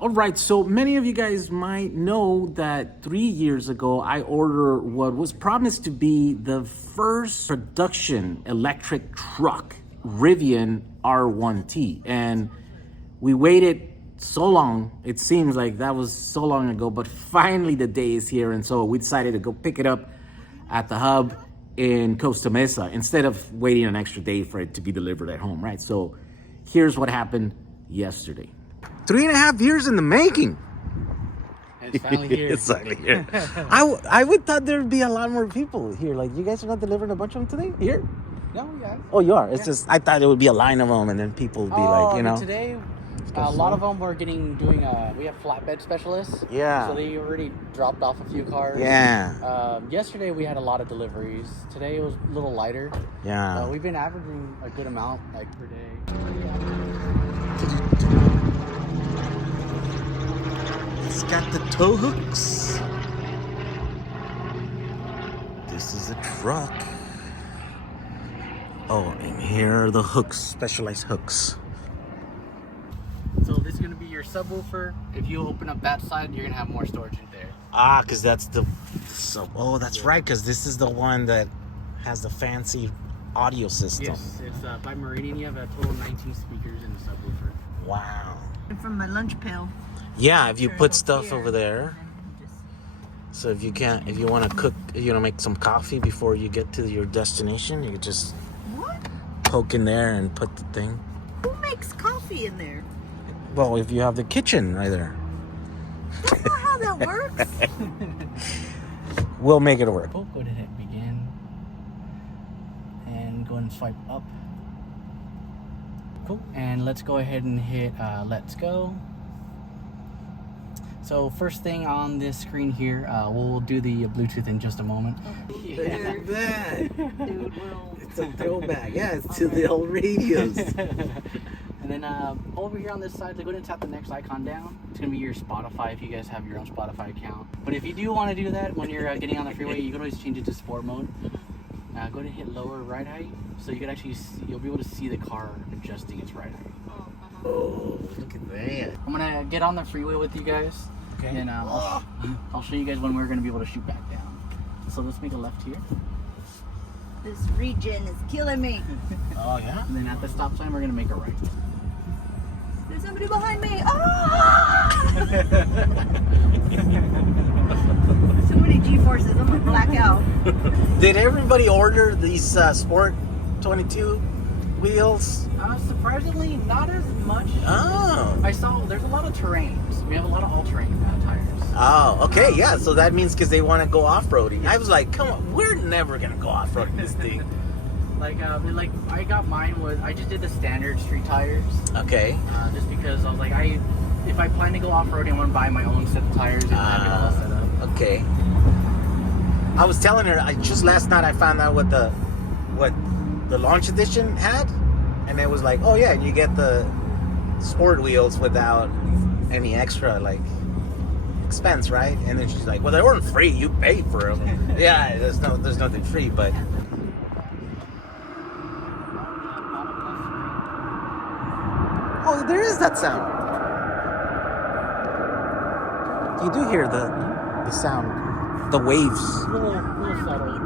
All right, so many of you guys might know that 3 years ago, I ordered what was promised to be the first production electric truck, Rivian R1T. And we waited so long, it seems like that was so long ago, but finally the day is here. And so we decided to go pick it up at the hub in Costa Mesa instead of waiting an extra day for it to be delivered at home, right? So here's what happened yesterday. 3.5 years in the making. And it's finally here. It's finally here. I would thought there'd be a lot more people here. Like, you guys are not delivering a bunch of them today? Here? No, yeah. Oh, you are? It's just, I thought it would be a line of them and then people would be like, you know. Today, a lot of them were we have flatbed specialists. Yeah. So they already dropped off a few cars. Yeah. Yesterday we had a lot of deliveries. Today it was a little lighter. Yeah. We've been averaging a good amount, like, per day. It's got the tow hooks. This is a truck. Oh, and here are the hooks, specialized hooks. So this is going to be your subwoofer. If you open up that side, you're going to have more storage in there. Ah, because that's the... Oh, that's right, because this is the one that has the fancy audio system. Yes, it's by Meridian. You have a total of 19 speakers in the subwoofer. Wow. From my lunch pail. Yeah, if you put stuff over there. So if you want to cook, make some coffee before you get to your destination, you could just poke in there and put the thing. Who makes coffee in there? Well, if you have the kitchen right there. That's not how that works. We'll make it work. Oh, go ahead and begin. And go ahead and swipe up. Cool. And let's go ahead and hit let's go. So first thing on this screen here, we'll do the Bluetooth in just a moment. Look at that. Dude, It's a throwback. Yeah, it's to the old radios. And then over here on this side, go ahead and tap the next icon down. It's going to be your Spotify if you guys have your own Spotify account. But if you do want to do that when you're getting on the freeway, you can always change it to sport mode. Go ahead and hit lower ride height. So you can actually you'll be able to see the car adjusting its ride height. Oh, look at that. I'm going to get on the freeway with you guys. Okay. And I'll show you guys when we're going to be able to shoot back down. So let's make a left here. this region is killing me. Oh, yeah? And then at the stop sign, we're going to make a right. There's somebody behind me. Ah! So many G-forces, I'm gonna black out. Did everybody order these Sport 22 wheels? Surprisingly, not as much. Oh. I saw there's a lot of terrains. We have a lot of all-terrain tires. Oh, okay, yeah. So that means because they want to go off-roading. I was like, come on, we're never gonna go off-roading this thing. Like I got mine I just did the standard street tires. Okay. Just because I was like, if I plan to go off-roading, I want to buy my own set of tires and have it all set up. Okay. I was telling her, just last night I found out what the launch edition had, and it was like, oh yeah, you get the sport wheels without any extra like expense, right? And then she's like, well, they weren't free, you paid for them. Yeah, there's nothing free, but oh, there is that sound. You do hear the sound, the waves. Little subtle.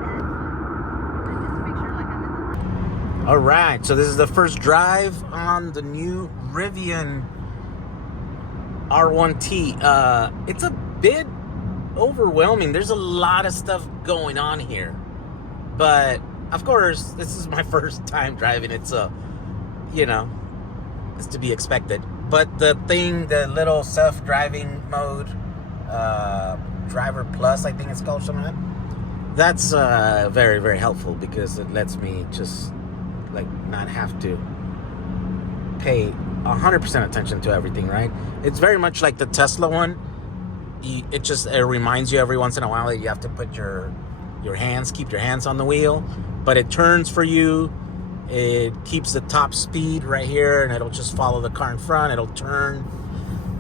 All right, so this is the first drive on the new Rivian R1T. It's a bit overwhelming. There's a lot of stuff going on here. But, of course, this is my first time driving it, so, it's to be expected. But the little self-driving mode, Driver Plus, I think it's called, something like that. That's very, very helpful because it lets me just not have to pay 100% attention to everything, right? It's very much like the Tesla one. It reminds you every once in a while that you have to put keep your hands on the wheel, but it turns for you. It keeps the top speed right here, and it'll just follow the car in front. It'll turn,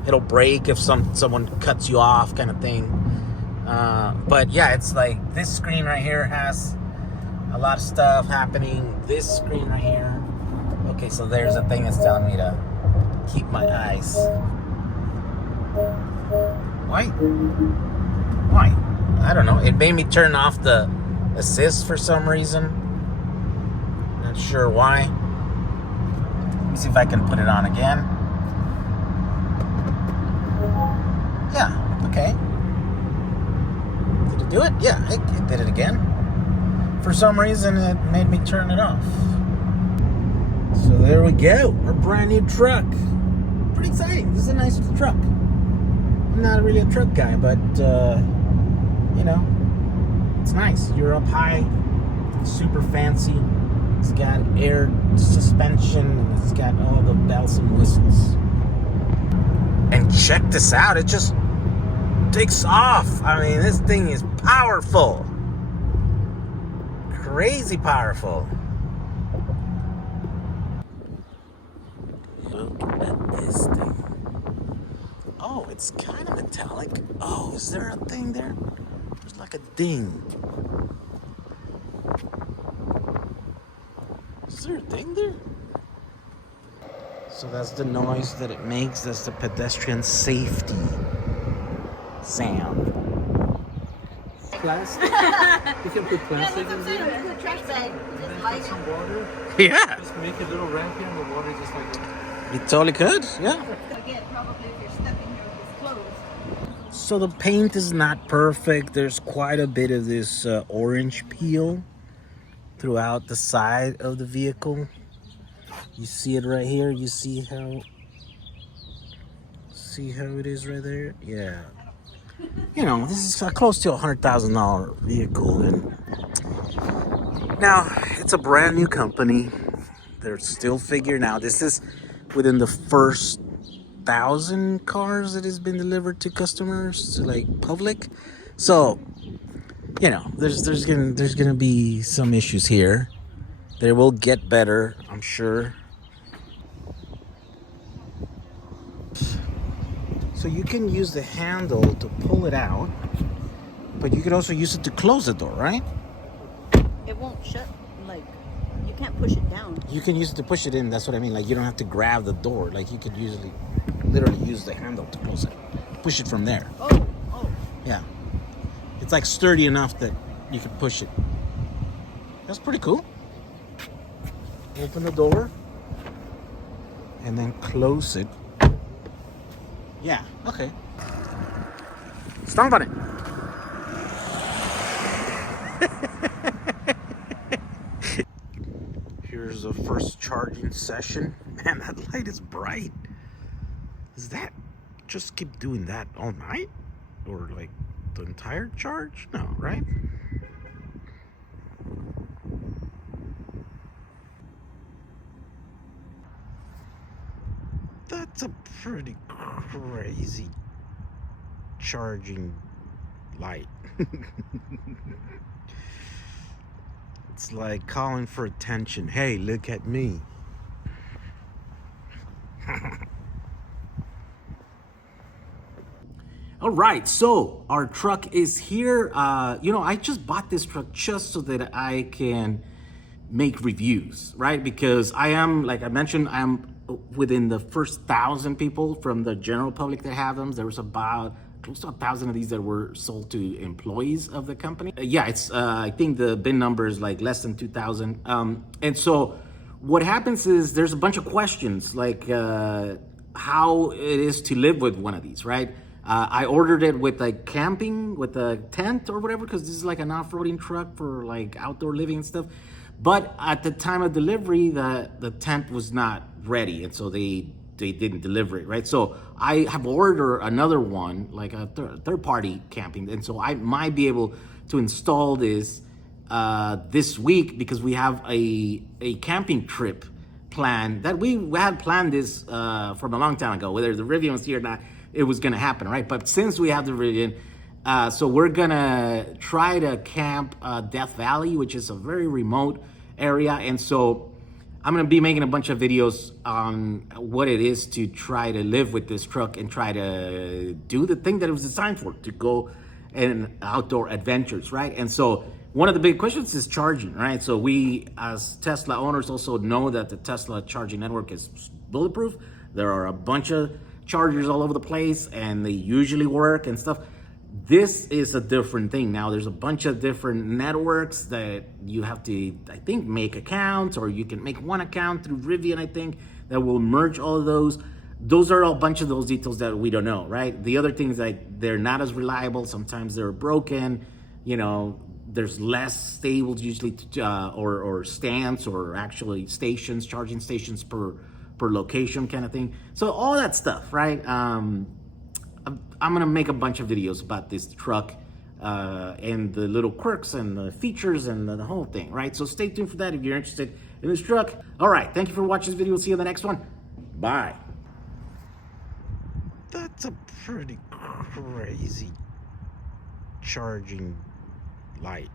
it'll brake if someone cuts you off, kind of thing. But yeah, it's like this screen right here has a lot of stuff happening. This screen right here. Okay, so there's a thing that's telling me to keep my eyes Why? Why? I don't know. It made me turn off the assist for some reason. Not sure why. Let me see if I can put it on again. Yeah, okay. Did it do it? Yeah, it did it again. For some reason, it made me turn it off. So there we go. Our brand new truck. Pretty exciting. This is a nice truck. I'm not really a truck guy, but, you know, it's nice. You're up high. It's super fancy. It's got air suspension. And it's got all the bells and whistles. And check this out. It just takes off. I mean, this thing is powerful. Crazy powerful. Look at this thing. Oh, it's kind of metallic. Oh, is there a thing there? There's like a ding. Is there a thing there? So that's the noise that it makes. That's the pedestrian safety sound. Plastic? You can put plastic in there? The trash bag. Just light Put some water. Yeah. Just make a little ramp here and the water just like that. You totally could, yeah. Again, probably if you're stuck in here with this closed. So the paint is not perfect. There's quite a bit of this orange peel throughout the side of the vehicle. You see it right here. You see how it is right there? Yeah. You know, this is close to $100,000 vehicle, and now it's a brand new company. They're still figuring out. This is within the first 1,000 cars that has been delivered to customers, to like public. So, you know, there's gonna be some issues here. They will get better, I'm sure. So you can use the handle to pull it out, but you could also use it to close the door, right? It won't shut, like, you can't push it down. You can use it to push it in, that's what I mean. Like, you don't have to grab the door. Like, you could literally use the handle to close it. Push it from there. Oh. Yeah. It's like sturdy enough that you can push it. That's pretty cool. Open the door and then close it. Yeah, okay. Stomp on it. Here's the first charging session. Man, that light is bright. Does that just keep doing that all night? Or like the entire charge? No, right? That's a pretty crazy charging light. It's like calling for attention. Hey, look at me. All right, so our truck is here. You know, I just bought this truck just so that I can make reviews, right? Because I am, like I mentioned, I am within the first 1,000 people from the general public that have them. There was about close to 1,000 of these that were sold to employees of the company. Yeah, it's I think the bin number is like less than 2,000. And so what happens is there's a bunch of questions like how it is to live with one of these, right? I ordered it with like camping, with a tent or whatever, because this is like an off-roading truck for like outdoor living and stuff. But at the time of delivery, the tent was not ready, and so they didn't deliver it, right? So I have ordered another one, like a third-party camping, and so I might be able to install this this week because we have a camping trip planned that we had planned this from a long time ago. Whether the Rivian was here or not, it was gonna happen, right? But since we have the Rivian, so we're gonna try to camp Death Valley, which is a very remote area, and so I'm gonna be making a bunch of videos on what it is to try to live with this truck and try to do the thing that it was designed for, to go in outdoor adventures, right? And so one of the big questions is charging, right? So we as Tesla owners also know that the Tesla charging network is bulletproof. There are a bunch of chargers all over the place and they usually work and stuff. This is a different thing. Now there's a bunch of different networks that you have to, I think, make accounts, or you can make one account through Rivian, I think, that will merge all of those. Those are a bunch of those details that we don't know, right? The other thing is that they're not as reliable. Sometimes they're broken, you know, there's less stables usually, or stands, or actually stations, charging stations per location kind of thing. So all that stuff, right? I'm gonna make a bunch of videos about this truck and the little quirks and the features and the whole thing, right? So stay tuned for that if you're interested in this truck. All right, thank you for watching this video. We'll see you in the next one. Bye. That's a pretty crazy charging light.